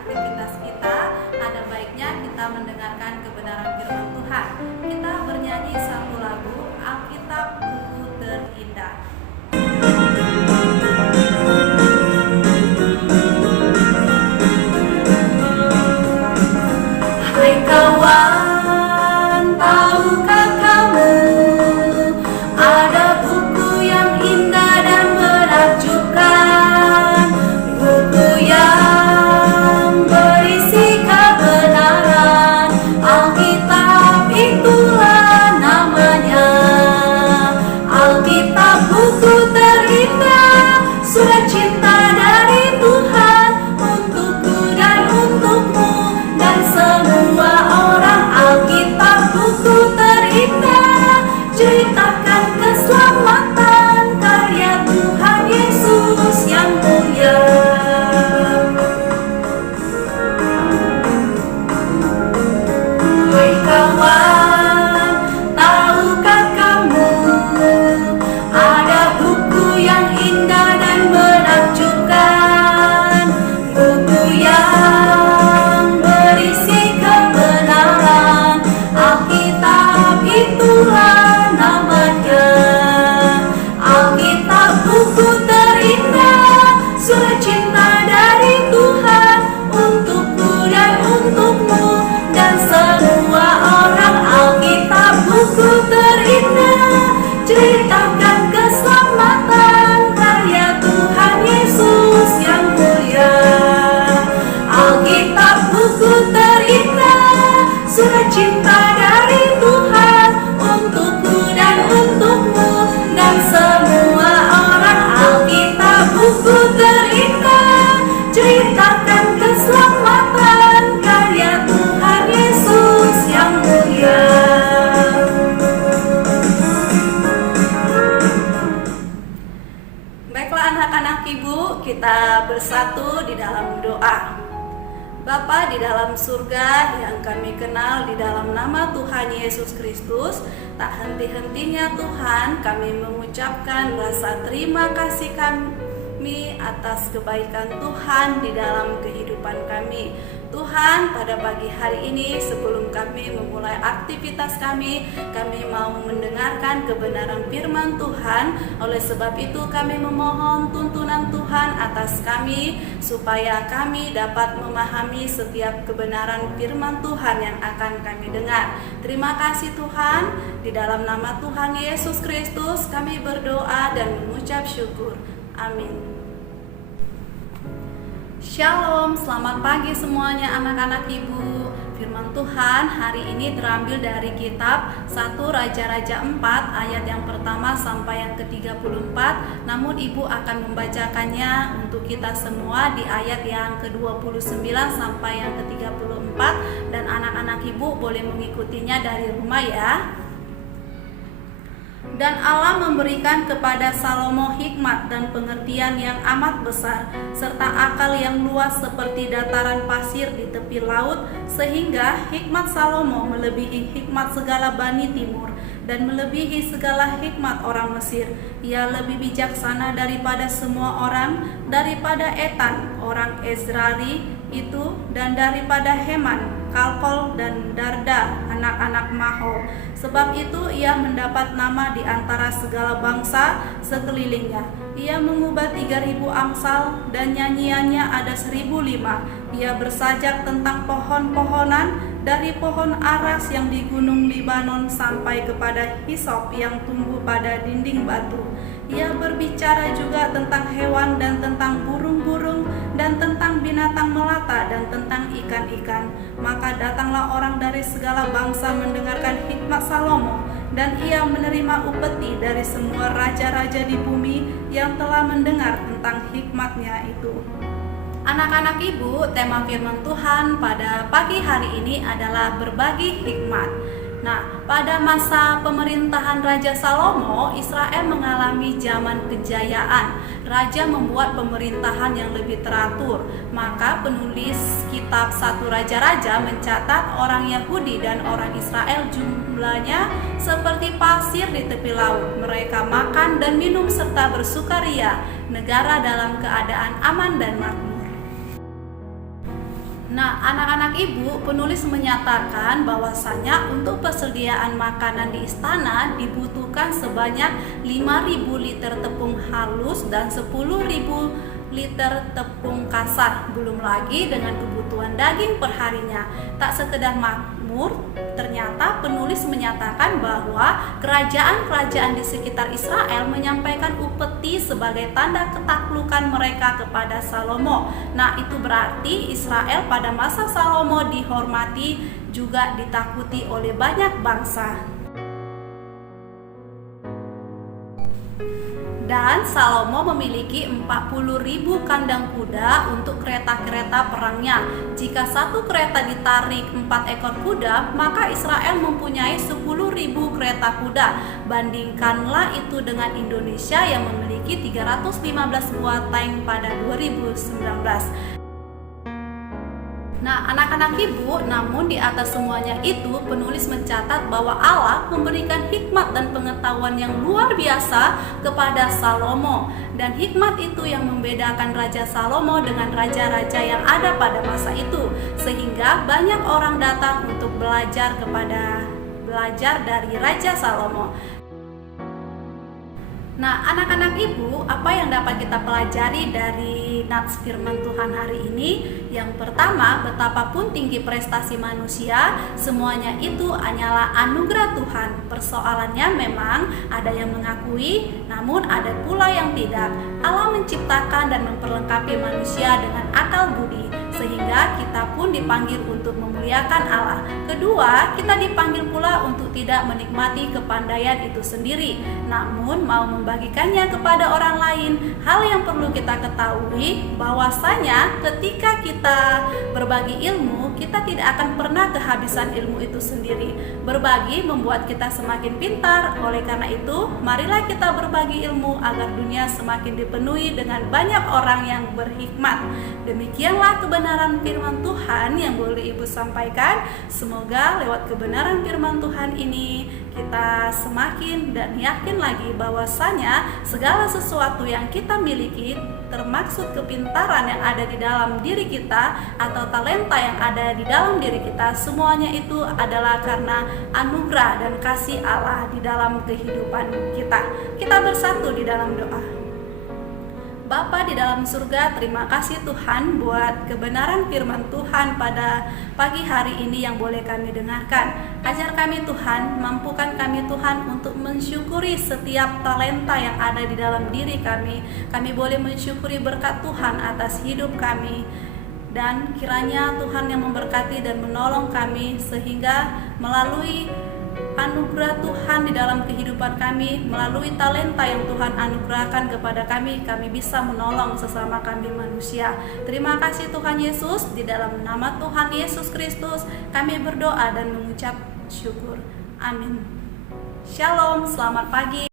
aktivitas kita, ada baiknya kita mendengarkan kebenaran firman Tuhan. Kita bernyanyi satu lagu, Alkitab Buku Terindah. Hai kawan, tahukah kamu ada buku yang indah dan menakjubkan, buku yang berisi kebenaran. Alkitab itulah namanya, Alkitab buku terindah, surat cinta dari Tuhan untukku dan untukmu dan semua orang. Alkitab buku terindah, ceritakan keselamatan karya Tuhan Yesus yang mulia. Hai kawan, tahukah kamu ada buku yang indah dan menakjubkan, buku yang berisi kebenaran. Alkitab itulah namanya, Alkitab buku terindah, surat cinta dari Tuhan untukku dan untukmu dan semua orang. Alkitab buku terindah, ceritakan keselamatan karya Tuhan Yesus yang mulia. Alkitab buku terindah, surat cinta dari Tuhan untukku dan untukmu dan semua orang. Alkitab buku terindah, ceritakan keselamatan karya Tuhan Yesus yang mulia. Baiklah anak-anak ibu, kita bersatu di dalam doa. Bapa di dalam surga yang kami kenal di dalam nama Tuhan Yesus Kristus, tak henti-hentinya Tuhan kami mengucapkan rasa terima kasih kami atas kebaikan Tuhan di dalam kehidupan kami. Tuhan, pada pagi hari ini sebelum kami memulai aktivitas kami mau mendengarkan kebenaran firman Tuhan. Oleh sebab itu kami memohon tuntunan Tuhan atas kami supaya kami dapat memahami setiap kebenaran firman Tuhan yang akan kami dengar. Terima kasih Tuhan, di dalam nama Tuhan Yesus Kristus kami berdoa dan mengucap syukur. Amin. Shalom, selamat pagi semuanya anak-anak ibu. Firman Tuhan hari ini terambil dari kitab 1 Raja-Raja 4 ayat yang pertama sampai yang ke-34. Namun ibu akan membacakannya untuk kita semua di ayat yang ke-29 sampai yang ke-34. Dan anak-anak ibu boleh mengikutinya dari rumah ya. Dan Allah memberikan kepada Salomo hikmat dan pengertian yang amat besar, serta akal yang luas seperti dataran pasir di tepi laut, sehingga hikmat Salomo melebihi hikmat segala Bani Timur, dan melebihi segala hikmat orang Mesir. Ia lebih bijaksana daripada semua orang, daripada Etan, orang Ezrali itu, dan daripada Heman, Kalkol, dan Darda, anak-anak Mahol. Sebab itu ia mendapat nama di antara segala bangsa sekelilingnya. Ia mengubah 3.000 amsal dan nyanyiannya ada 1.005. Ia bersajak tentang pohon-pohonan, dari pohon aras yang di gunung Libanon sampai kepada hisop yang tumbuh pada dinding batu. Ia berbicara juga tentang hewan dan tentang burung-burung dan tentang binatang melata dan tentang ikan-ikan. Maka datanglah orang dari segala bangsa mendengarkan hikmat Salomo, dan ia menerima upeti dari semua raja-raja di bumi yang telah mendengar tentang hikmatnya itu. Anak-anak ibu, tema firman Tuhan pada pagi hari ini adalah berbagi hikmat. Nah, pada masa pemerintahan Raja Salomo, Israel mengalami zaman kejayaan. Raja membuat pemerintahan yang lebih teratur. Maka penulis kitab 1 Raja-Raja mencatat orang Yahudi dan orang Israel jumlahnya seperti pasir di tepi laut. Mereka makan dan minum serta bersukaria, negara dalam keadaan aman dan makmur. Nah, anak-anak ibu, penulis menyatakan bahwasanya untuk persediaan makanan di istana dibutuhkan sebanyak 5.000 liter tepung halus dan 10.000 liter tepung kasar, belum lagi dengan kebutuhan daging perharinya. Tak sekedar makmur, ternyata penulis menyatakan bahwa kerajaan-kerajaan di sekitar Israel menyampaikan upeti sebagai tanda ketaklukan mereka kepada Salomo. Nah, itu berarti Israel pada masa Salomo dihormati juga ditakuti oleh banyak bangsa. Dan Salomo memiliki 40.000 kandang kuda untuk kereta-kereta perangnya. Jika satu kereta ditarik 4 ekor kuda, maka Israel mempunyai 10.000 kereta kuda. Bandingkanlah itu dengan Indonesia yang memiliki 315 buah tank pada 2019. Nah, anak-anak ibu, namun di atas semuanya itu penulis mencatat bahwa Allah memberikan hikmat dan pengetahuan yang luar biasa kepada Salomo. Dan hikmat itu yang membedakan Raja Salomo dengan raja-raja yang ada pada masa itu, sehingga banyak orang datang untuk belajar dari Raja Salomo. Nah, anak-anak ibu, apa yang dapat kita pelajari dari nats firman Tuhan hari ini? Yang pertama, betapapun tinggi prestasi manusia, semuanya itu hanyalah anugerah Tuhan. Persoalannya memang ada yang mengakui, namun ada pula yang tidak. Allah menciptakan dan memperlengkapi manusia dengan akal budi, sehingga kita pun dipanggil untuk memuliakan Allah. Kedua, kita dipanggil pula untuk tidak menikmati kepandaian itu sendiri, namun mau membagikannya kepada orang lain. Hal yang perlu kita ketahui bahwasanya ketika kita berbagi ilmu, kita tidak akan pernah kehabisan ilmu itu sendiri. Berbagi membuat kita semakin pintar. Oleh karena itu, marilah kita berbagi ilmu agar dunia semakin dipenuhi dengan banyak orang yang berhikmat. Demikianlah kebenaran firman Tuhan yang boleh Ibu sampaikan. Semoga lewat kebenaran firman Tuhan ini kita semakin dan yakin lagi bahwasanya segala sesuatu yang kita miliki, termaksud kepintaran yang ada di dalam diri kita atau talenta yang ada di dalam diri kita, semuanya itu adalah karena anugerah dan kasih Allah di dalam kehidupan kita. Kita bersatu di dalam doa. Bapa di dalam surga, terima kasih Tuhan buat kebenaran firman Tuhan pada pagi hari ini yang boleh kami dengarkan. Ajar kami Tuhan, mampukan kami Tuhan untuk mensyukuri setiap talenta yang ada di dalam diri kami. Kami boleh mensyukuri berkat Tuhan atas hidup kami. Dan kiranya Tuhan yang memberkati dan menolong kami sehingga melalui anugerah Tuhan di dalam kehidupan kami, melalui talenta yang Tuhan anugerahkan kepada kami, kami bisa menolong sesama kami manusia. Terima kasih Tuhan Yesus, di dalam nama Tuhan Yesus Kristus kami berdoa dan mengucap syukur. Amin. Shalom, selamat pagi.